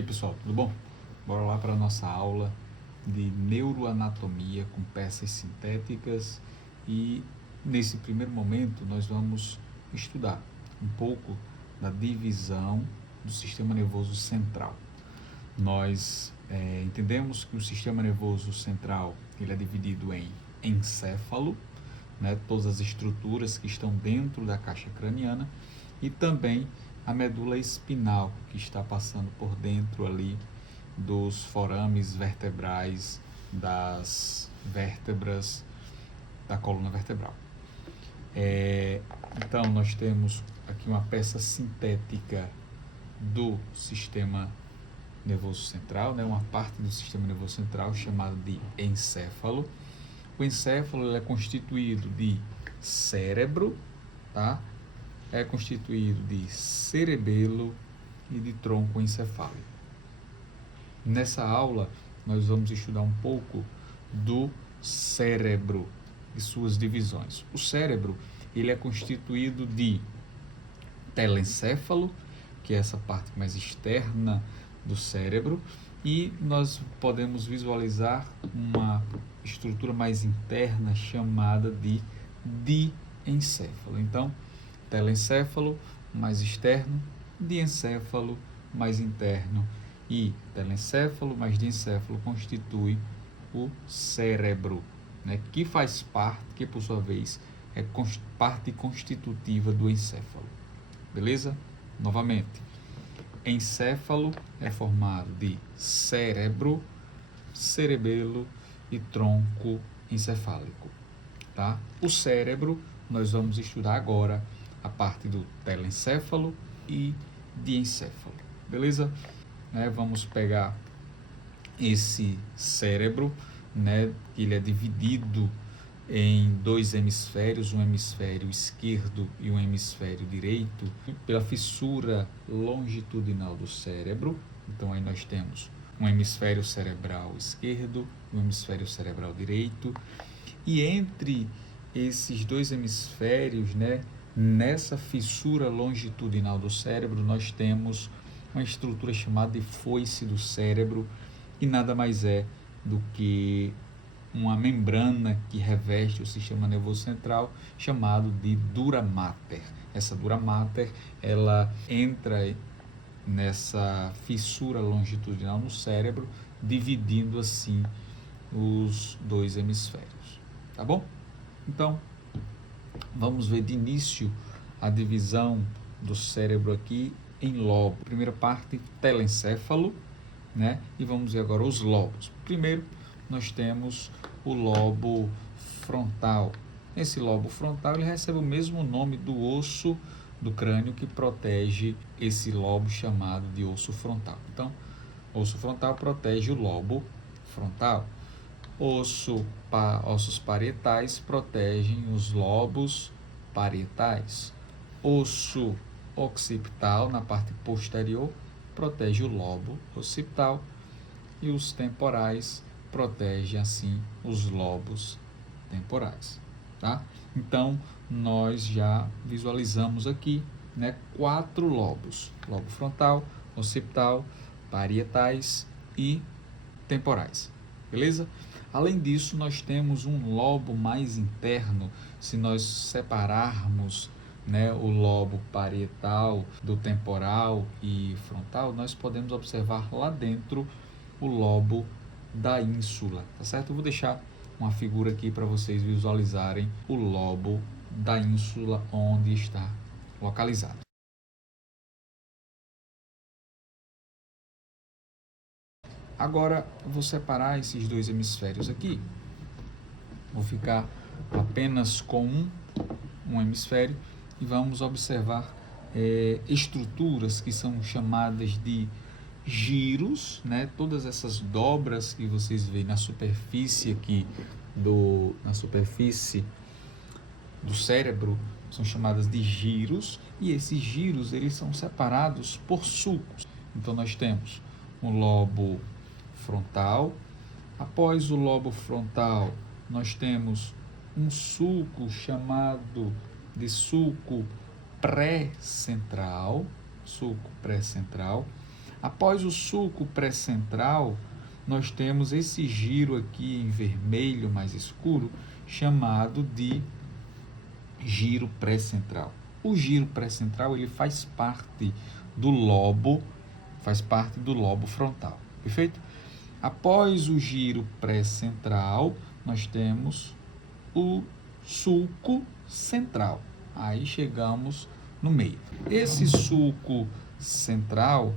E aí, pessoal, tudo bom? Bora lá para a nossa aula de neuroanatomia com peças sintéticas e nesse primeiro momento nós vamos estudar um pouco da divisão do sistema nervoso central. Nós entendemos que o sistema nervoso central ele é dividido em encéfalo, né, todas as estruturas que estão dentro da caixa craniana, e também a medula espinal, que está passando por dentro ali dos forames vertebrais das vértebras da coluna vertebral. Então, nós temos aqui uma peça sintética do sistema nervoso central, né, uma parte do sistema nervoso central chamada de encéfalo. O encéfalo ele é constituído de cérebro, tá? É constituído de cerebelo e de tronco encefálico. Nessa aula, nós vamos estudar um pouco do cérebro e suas divisões. O cérebro ele é constituído de telencéfalo, que é essa parte mais externa do cérebro, e nós podemos visualizar uma estrutura mais interna chamada de diencéfalo. Então, telencéfalo mais externo, diencéfalo mais interno, e telencéfalo mais diencéfalo constitui o cérebro, né, que faz parte, que por sua vez é parte constitutiva do encéfalo. Beleza? Novamente, encéfalo é formado de cérebro, cerebelo e tronco encefálico, tá? O cérebro nós vamos estudar agora a parte do telencéfalo e diencéfalo, beleza? Vamos pegar esse cérebro, né, que ele é dividido em dois hemisférios, um hemisfério esquerdo e um hemisfério direito, pela fissura longitudinal do cérebro. Então aí nós temos um hemisfério cerebral esquerdo e um hemisfério cerebral direito, e entre esses dois hemisférios, né, nessa fissura longitudinal do cérebro, nós temos uma estrutura chamada de foice do cérebro, e nada mais é do que uma membrana que reveste o sistema nervoso central, chamado de dura mater. Essa dura mater, ela entra nessa fissura longitudinal no cérebro, dividindo assim os dois hemisférios, tá bom? Então, vamos ver de início a divisão do cérebro aqui em lobo. Primeira parte, telencéfalo, né? E vamos ver agora os lobos. Primeiro, nós temos o lobo frontal. Esse lobo frontal ele recebe o mesmo nome do osso do crânio que protege esse lobo, chamado de osso frontal. Então, osso frontal protege o lobo frontal. Ossos parietais protegem os lobos parietais. Osso occipital, na parte posterior, protege o lobo occipital, e os temporais protegem assim os lobos temporais, tá? Então, nós já visualizamos aqui, né, 4 lobos: lobo frontal, occipital, parietais e temporais, beleza? Além disso, nós temos um lobo mais interno. Se nós separarmos, né, o lobo parietal do temporal e frontal, nós podemos observar lá dentro o lobo da ínsula, tá certo? Eu vou deixar uma figura aqui para vocês visualizarem o lobo da ínsula, onde está localizado. Agora, eu vou separar esses dois hemisférios aqui. Vou ficar apenas com um hemisfério e vamos observar estruturas que são chamadas de giros, né? Todas essas dobras que vocês veem na superfície aqui na superfície do cérebro são chamadas de giros, e esses giros eles são separados por sulcos. Então nós temos um lobo frontal. Após o lobo frontal, nós temos um sulco chamado de sulco pré-central. Após o sulco pré-central, nós temos esse giro aqui em vermelho mais escuro, chamado de giro pré-central. O giro pré-central ele faz parte do lobo frontal, perfeito? Após o giro pré-central, nós temos o sulco central. Aí chegamos no meio. Esse sulco central,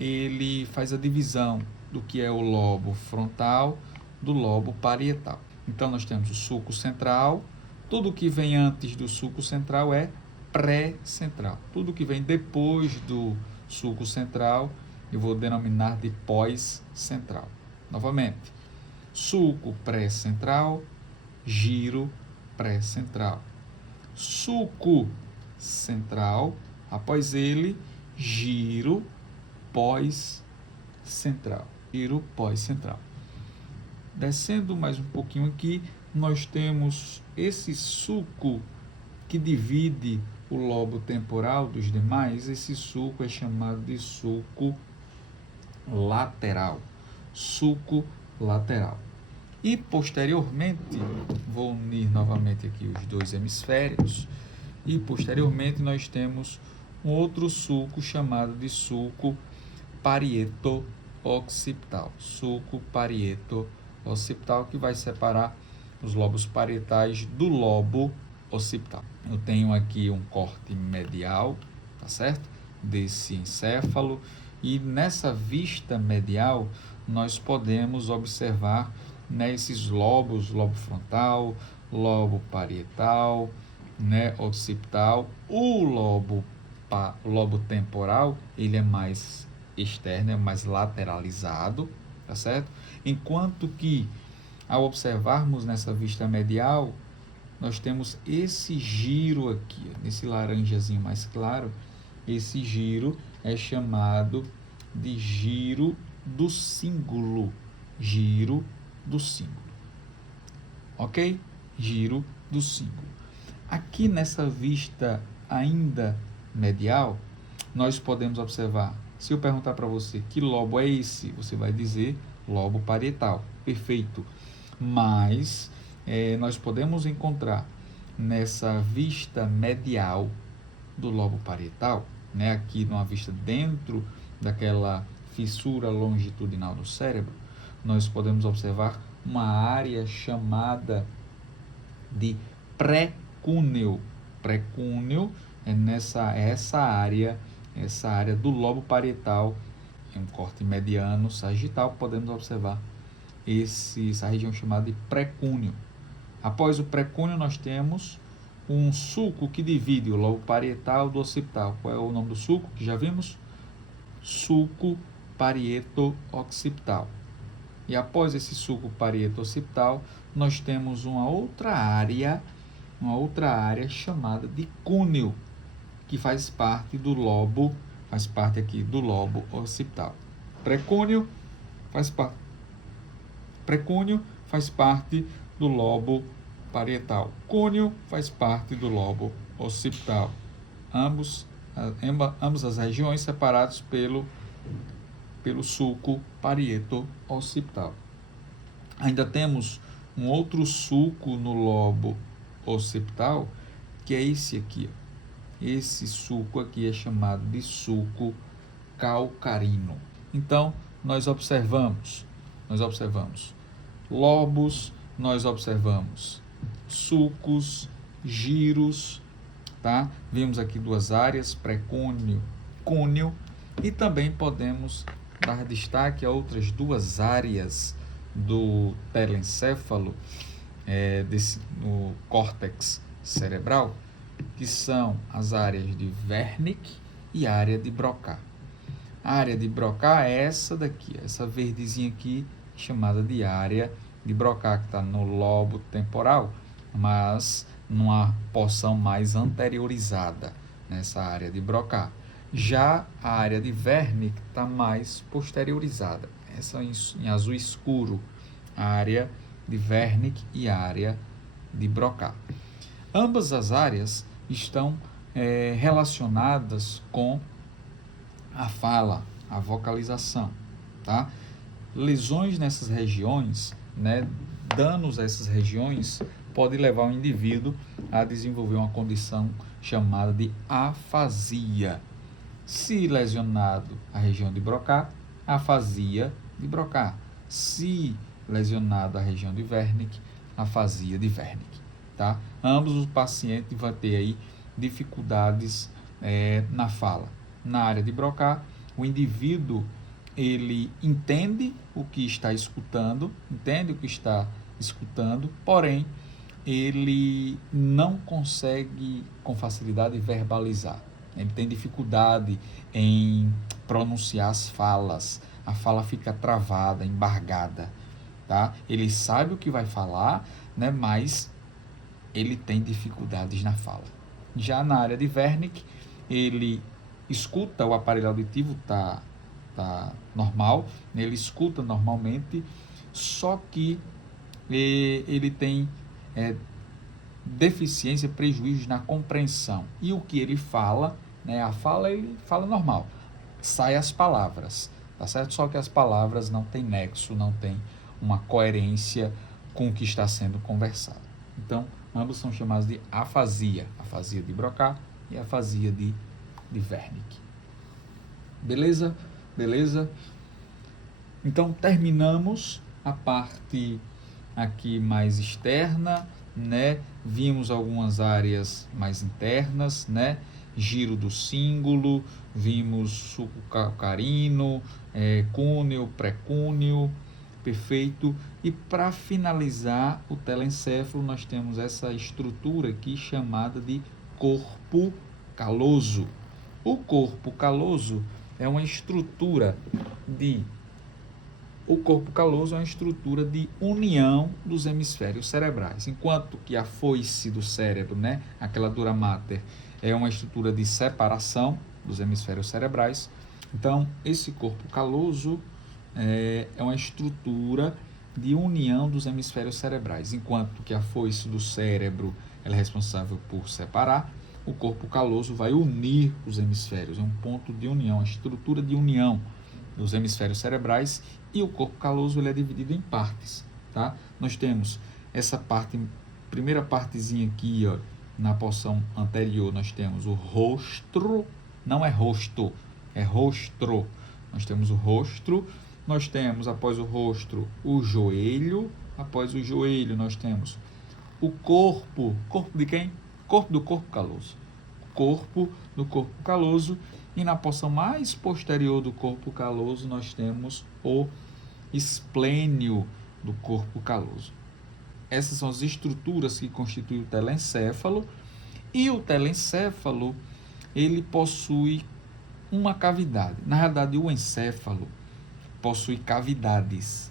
ele faz a divisão do que é o lobo frontal do lobo parietal. Então, nós temos o sulco central, tudo que vem antes do sulco central é pré-central. Tudo que vem depois do sulco central, eu vou denominar de pós-central. Novamente, sulco pré-central, giro pré-central. Sulco central, após ele, giro pós-central. Giro pós-central. Descendo mais um pouquinho aqui, nós temos esse sulco que divide o lobo temporal dos demais. Esse sulco é chamado de sulco lateral. Sulco lateral. E posteriormente, vou unir novamente aqui os dois hemisférios, e posteriormente nós temos um outro sulco chamado de sulco parieto-occipital. Sulco parieto-occipital, que vai separar os lobos parietais do lobo occipital. Eu tenho aqui um corte medial, tá certo? Desse encéfalo, e nessa vista medial nós podemos observar, né, esses lobos, lobo frontal, lobo parietal, né, occipital. O lobo temporal, ele é mais externo, é mais lateralizado, tá certo? Enquanto que, ao observarmos nessa vista medial, nós temos esse giro aqui, nesse laranjazinho mais claro. Esse giro é chamado de giro do cíngulo. Giro do cíngulo. Ok? Giro do cíngulo. Aqui nessa vista ainda medial, nós podemos observar. Se eu perguntar para você que lobo é esse, você vai dizer lobo parietal. Perfeito. Mas nós podemos encontrar nessa vista medial do lobo parietal, né, aqui numa vista dentro daquela fissura longitudinal do cérebro, nós podemos observar uma área chamada de precúneo. Precúneo é essa área do lobo parietal, em um corte mediano sagital, podemos observar essa região chamada de precúneo. Após o precúneo, nós temos um sulco que divide o lobo parietal do occipital. Qual é o nome do sulco que já vimos? Sulco parieto-occipital. E após esse sulco parieto-occipital, nós temos uma outra área chamada de cúneo, que faz parte aqui do lobo occipital. Precúneo faz parte do lobo parietal. Cúneo faz parte do lobo occipital. Ambas as regiões separadas pelo sulco parieto-occipital. Ainda temos um outro sulco no lobo occipital, que é esse aqui. Esse sulco aqui é chamado de sulco calcarino. Então, nós observamos lobos, nós observamos sulcos, giros, tá? Vemos aqui duas áreas, precúneo, cúneo, e também podemos dar destaque a outras duas áreas do telencéfalo, no córtex cerebral, que são as áreas de Wernicke e a área de Broca. A área de Broca é essa daqui, essa verdezinha aqui, chamada de área de Broca, que está no lobo temporal, mas numa porção mais anteriorizada, nessa área de Broca. Já a área de Wernicke está mais posteriorizada, essa em azul escuro, a área de Wernicke e a área de Broca. Ambas as áreas estão relacionadas com a fala a vocalização, tá? Lesões nessas regiões, né, danos a essas regiões, pode levar o indivíduo a desenvolver uma condição chamada de afasia. Se lesionado a região de Broca, afasia de Broca. Se lesionado a região de Wernicke, afasia de Wernicke, tá? Ambos os pacientes vão ter aí dificuldades na fala. Na área de Broca, o indivíduo ele entende o que está escutando, porém ele não consegue com facilidade verbalizar. Ele tem dificuldade em pronunciar as falas, a fala fica travada, embargada, tá? Ele sabe o que vai falar, né, mas ele tem dificuldades na fala. Já na área de Wernicke, ele escuta, o aparelho auditivo tá normal, ele escuta normalmente, só que ele tem deficiência, prejuízos na compreensão. E o que ele fala, né, a fala ele fala normal, sai as palavras, tá certo? Só que as palavras não têm nexo, não tem uma coerência com o que está sendo conversado. Então, ambos são chamados de afasia de Broca e afasia de Wernicke. Beleza? Então, terminamos a parte aqui mais externa, né? Vimos algumas áreas mais internas, né? Giro do cíngulo, vimos suco calcarino, cúneo, pré-cúneo, perfeito. E para finalizar o telencéfalo, nós temos essa estrutura aqui chamada de corpo caloso. O corpo caloso é uma estrutura de união dos hemisférios cerebrais, enquanto que a foice do cérebro, né, aquela dura mater, é uma estrutura de separação dos hemisférios cerebrais. Então, esse corpo caloso é uma estrutura de união dos hemisférios cerebrais, enquanto que a foice do cérebro ela é responsável por separar, o corpo caloso vai unir os hemisférios, é um ponto de união, a estrutura de união dos hemisférios cerebrais. E o corpo caloso ele é dividido em partes, tá? Nós temos essa parte, primeira partezinha aqui, ó, na porção anterior, nós temos o rostro, não é rosto, é rostro. Nós temos o rostro, nós temos após o rostro o joelho, após o joelho nós temos o corpo de quem? Do corpo caloso. Corpo do corpo caloso. E na porção mais posterior do corpo caloso nós temos o esplênio do corpo caloso. Essas são as estruturas que constituem o telencéfalo. E o telencéfalo, ele possui uma cavidade. Na realidade, o encéfalo possui cavidades,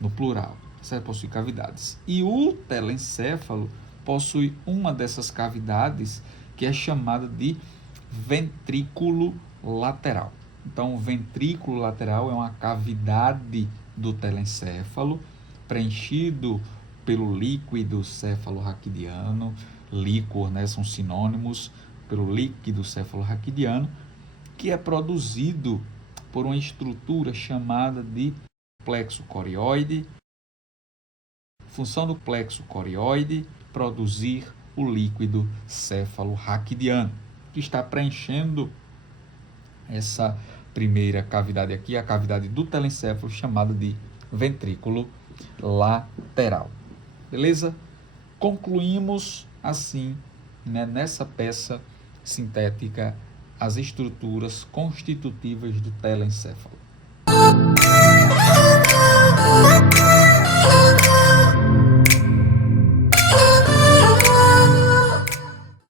no plural, certo? Possui cavidades. E o telencéfalo possui uma dessas cavidades que é chamada de ventrículo lateral. Então, o ventrículo lateral é uma cavidade do telencéfalo preenchido pelo líquido cefalorraquidiano, líquor, né, são sinônimos, pelo líquido cefalorraquidiano, que é produzido por uma estrutura chamada de plexo corioide. Função do plexo corioide, produzir o líquido cefalorraquidiano, que está preenchendo essa primeira cavidade aqui, a cavidade do telencéfalo, chamada de ventrículo lateral. Beleza? Concluímos assim, né, nessa peça sintética, as estruturas constitutivas do telencéfalo.